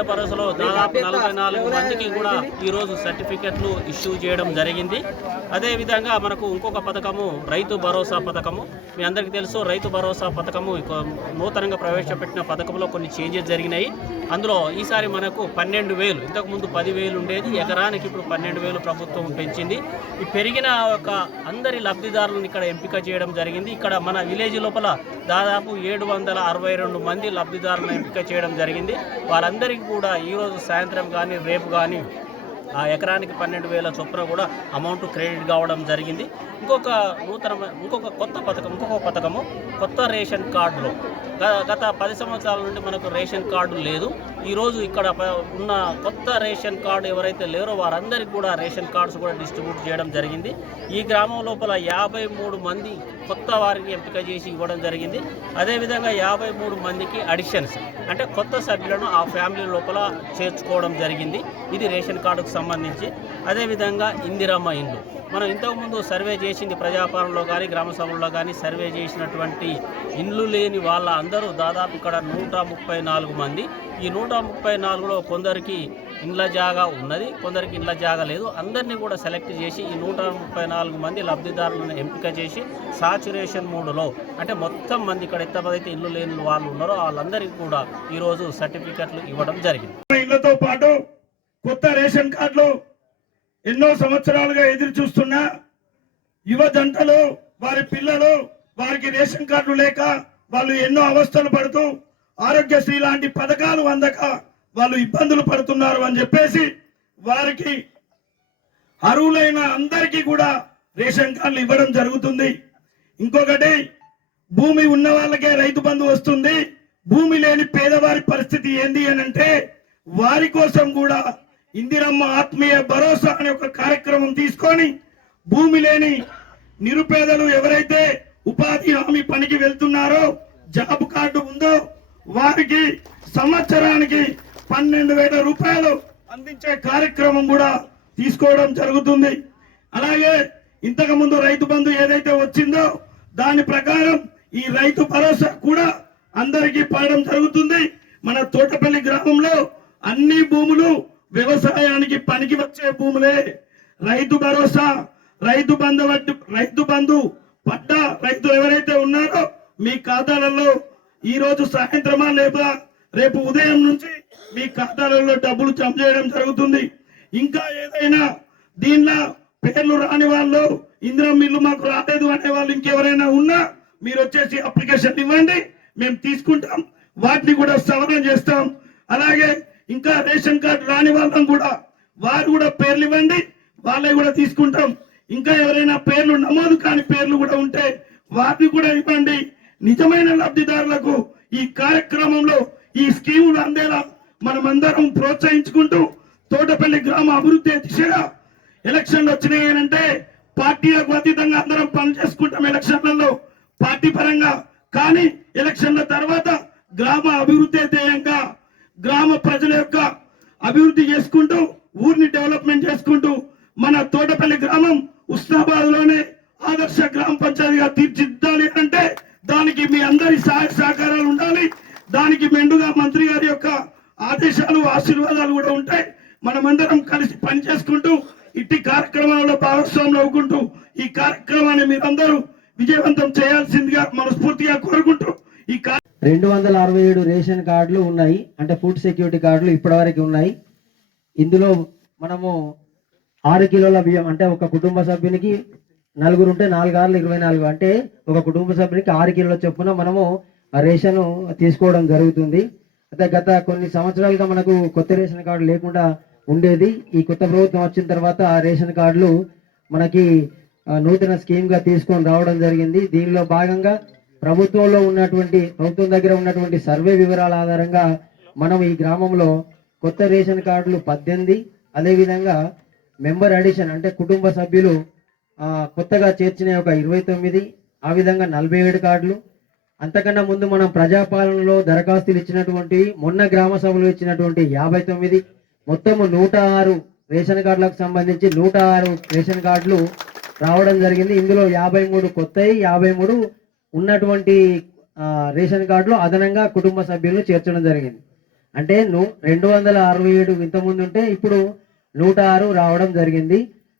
ఆత్మీయ భరోసాలో దాదాపు నలభై నాలుగు మందికి కూడా ఈరోజు సర్టిఫికెట్లు ఇష్యూ చేయడం జరిగింది. అదేవిధంగా మనకు ఇంకొక పథకము రైతు భరోసా పథకము. మీ అందరికీ తెలుసు రైతు భరోసా పథకము నూతనంగా ప్రవేశపెట్టిన పథకంలో కొన్ని చేంజెస్ జరిగినాయి. అందులో ఈసారి మనకు పన్నెండు వేలు ఇంతకుముందు పదివేలు ఉండేది ఎకరానికి ఇప్పుడు పన్నెండు వేలు ప్రభుత్వం పెంచింది. ఈ పెరిగిన ఒక అందరి లబ్ధిదారులను ఇక్కడ ఎంపిక చేయడం జరిగింది. ఇక్కడ మన విలేజ్ లోపల దాదాపు ఏడు వందల అరవై రెండు మంది లబ్ధిదారులను ఎంపిక చేయడం జరిగింది. వారందరికీ కూడా ఈరోజు సాయంత్రం కానీ రేపు కానీ ఎకరానికి పన్నెండు వేల చొప్పున కూడా అమౌంట్ క్రెడిట్ కావడం జరిగింది. ఇంకొక నూతన ఇంకొక కొత్త పథకం ఇంకొక పథకము కొత్త రేషన్ కార్డులో. గత పది సంవత్సరాల నుండి మనకు రేషన్ కార్డు లేదు. ఈరోజు ఇక్కడ ఉన్న కొత్త రేషన్ కార్డు ఎవరైతే లేరో వారందరికీ కూడా రేషన్ కార్డ్స్ కూడా డిస్ట్రిబ్యూట్ చేయడం జరిగింది. ఈ గ్రామం లోపల యాభై మూడు మంది కొత్త వారికి ఎంపిక చేసి ఇవ్వడం జరిగింది. అదేవిధంగా యాభై మూడు మందికి అడిషన్స్ అంటే కొత్త సభ్యులను ఆ ఫ్యామిలీ లోపల చేర్చుకోవడం జరిగింది. ఇది రేషన్ కార్డుకు సంబంధించి. అదేవిధంగా ఇందిరమ్మ ఇండ్లు మనం ఇంతకుముందు సర్వే చేసింది ప్రజాపాలనలో కానీ గ్రామ సభల్లో కానీ సర్వే చేసినటువంటి ఇండ్లు లేని వాళ్ళ అందరూ దాదాపు ఇక్కడ నూట ముప్పై నాలుగు మంది. ఈ నూట ముప్పై నాలుగులో కొందరికి ఇండ్ల జాగా ఉన్నది కొందరికి ఇండ్ల జాగా లేదు. అందరినీ కూడా సెలెక్ట్ చేసి ఈ నూట ముప్పై నాలుగు మంది లబ్ధిదారులను ఎంపిక చేసి సాచురేషన్ మూడులో అంటే మొత్తం మంది ఇక్కడ ఎంతమంది ఇల్లు లేని వాళ్ళు ఉన్నారో వాళ్ళందరికీ కూడా ఈరోజు సర్టిఫికెట్లు ఇవ్వడం జరిగింది. ఇళ్ళతో పాటు కొత్త రేషన్ కార్డులు ఎన్నో సంవత్సరాలుగా ఎదురు చూస్తున్న యువ జంటలు వారి పిల్లలు వారికి రేషన్ కార్డులు లేక వాళ్ళు ఎన్నో అవస్థలు పడుతూ ఆరోగ్యశ్రీ లాంటి పథకాలు అందక వాళ్ళు ఇబ్బందులు పడుతున్నారు అని చెప్పేసి వారికి అర్హులైన అందరికీ కూడా రేషన్ కార్డులు ఇవ్వడం జరుగుతుంది. ఇంకొకటి భూమి ఉన్న వాళ్ళకే రైతు బంధు వస్తుంది. భూమి లేని పేదవారి పరిస్థితి ఏంది అని అంటే వారి కోసం కూడా ఇందిరమ్మ ఆత్మీయ భరోసా అనే ఒక కార్యక్రమం తీసుకొని భూమి లేని నిరుపేదలు ఎవరైతే ఉపాధి హామీ పనికి వెళ్తున్నారో జాబ్ కార్డు ఉందో వారికి సంవత్సరానికి పన్నెండు వేల రూపాయలు అందించే కార్యక్రమం కూడా తీసుకోవడం జరుగుతుంది. అలాగే ఇంతకు ముందు రైతు బంధు ఏదైతే వచ్చిందో దాని ప్రకారం ఈ రైతు భరోసా కూడా అందరికీ పడడం జరుగుతుంది. మన తోటపల్లి గ్రామంలో అన్ని భూములు వ్యవసాయానికి పనికి వచ్చే భూములే. రైతు భరోసా రైతు బంధు వడ్డీ- రైతు బంధు పడ్డ రైతులు ఎవరైతే ఉన్నారో మీ ఖాతాలలో ఈ రోజు సాయంత్రమా లేదా రేపు ఉదయం నుంచి మీ ఖాతాలలో డబ్బులు జమ చేయడం జరుగుతుంది. ఇంకా ఏదైనా దీనిలో పేర్లు రాని వాళ్ళు ఇందిరా మిల్లు మాకు రాలేదు అనే వాళ్ళు ఇంకెవరైనా ఉన్నా మీరు వచ్చేసి అప్లికేషన్ ఇవ్వండి మేము తీసుకుంటాం వాటిని కూడా సవరణ చేస్తాం. అలాగే ఇంకా రేషన్ కార్డు రాని వాళ్ళం కూడా వారు కూడా పేర్లు ఇవ్వండి వాళ్ళవి కూడా తీసుకుంటాం. ఇంకా ఎవరైనా పేర్లు నమోదు కాని పేర్లు కూడా ఉంటే వాటిని కూడా ఇవ్వండి. నిజమైన లబ్ధిదారులకు ఈ కార్యక్రమంలో ఈ స్కీములు అందేలా మనమందరం ప్రోత్సహించుకుంటూ తోటపల్లి గ్రామ అభివృద్ధి దిశగా ఎలక్షన్లు వచ్చినాయి అంటే పార్టీలకు అతీతంగా అందరం పనిచేసుకుంటాం ఎలక్షన్లలో పార్టీ పరంగా. కానీ ఎలక్షన్ల తర్వాత గ్రామ అభివృద్ధి ధ్యేయంగా గ్రామ ప్రజల యొక్క అభివృద్ధి చేసుకుంటూ ఊరిని డెవలప్మెంట్ చేసుకుంటూ మన తోటపల్లి గ్రామం ఉస్నాబాద్లోనే ఆదర్శ గ్రామ పంచాయతీగా తీర్చిదిద్దాలి అంటే దానికి మీ అందరి సహాయ సహకారాలు ఉండాలి. దానికి మెండుగా మంత్రి గారి యొక్క ఆదేశాలు ఆశీర్వాదాలు కూడా ఉంటాయి. మనమందరం కలిసి పని చేసుకుంటూ ఇట్టి కార్యక్రమాలలో భాగస్వాములు అవ్వుకుంటూ ఈ కార్యక్రమాన్ని మీరందరూ విజయవంతం చేయాల్సిందిగా మనస్ఫూర్తిగా కోరుకుంటూ ఈ రెండు వందల అరవై ఏడు రేషన్ కార్డులు ఉన్నాయి. అంటే ఫుడ్ సెక్యూరిటీ కార్డులు ఇప్పటివరకు ఉన్నాయి. ఇందులో మనము ఆరు కిలోల బియ్యం అంటే ఒక కుటుంబ సభ్యునికి నలుగురు ఉంటే నాలుగు ఆరులు ఇరవై నాలుగు. అంటే ఒక కుటుంబ సభ్యునికి ఆరు కిలోల చొప్పున మనము ఆ రేషన్ తీసుకోవడం జరుగుతుంది. అయితే గత కొన్ని సంవత్సరాలుగా మనకు కొత్త రేషన్ కార్డు లేకుండా ఉండేది. ఈ కొత్త ప్రభుత్వం వచ్చిన తర్వాత ఆ రేషన్ కార్డులు మనకి నూతన స్కీమ్గా తీసుకొని రావడం జరిగింది. దీనిలో భాగంగా ప్రభుత్వంలో ఉన్నటువంటి ప్రభుత్వం దగ్గర ఉన్నటువంటి సర్వే వివరాల ఆధారంగా మనం ఈ గ్రామంలో కొత్త రేషన్ కార్డులు పద్దెనిమిది అదేవిధంగా మెంబర్ అడిషన్ అంటే కుటుంబ సభ్యులు కొత్తగా చేర్చిన ఒక ఇరవై తొమ్మిది ఆ విధంగా నలభై ఏడు కార్డులు. అంతకన్నా ముందు మనం ప్రజాపాలనలో దరఖాస్తులు ఇచ్చినటువంటి మొన్న గ్రామ సభలో ఇచ్చినటువంటి యాభై తొమ్మిది మొత్తము నూట ఆరు రేషన్ కార్డులకు సంబంధించి నూట ఆరు రేషన్ కార్డులు రావడం జరిగింది. ఇందులో యాభై మూడు కొత్తవి యాభై మూడు ఉన్నటువంటి రేషన్ కార్డులు అదనంగా కుటుంబ సభ్యులను చేర్చడం జరిగింది. అంటే ను రెండు వందల అరవై ఏడు ఇంతకుముందు ఉంటే ఇప్పుడు నూట ఆరు రావడం జరిగింది.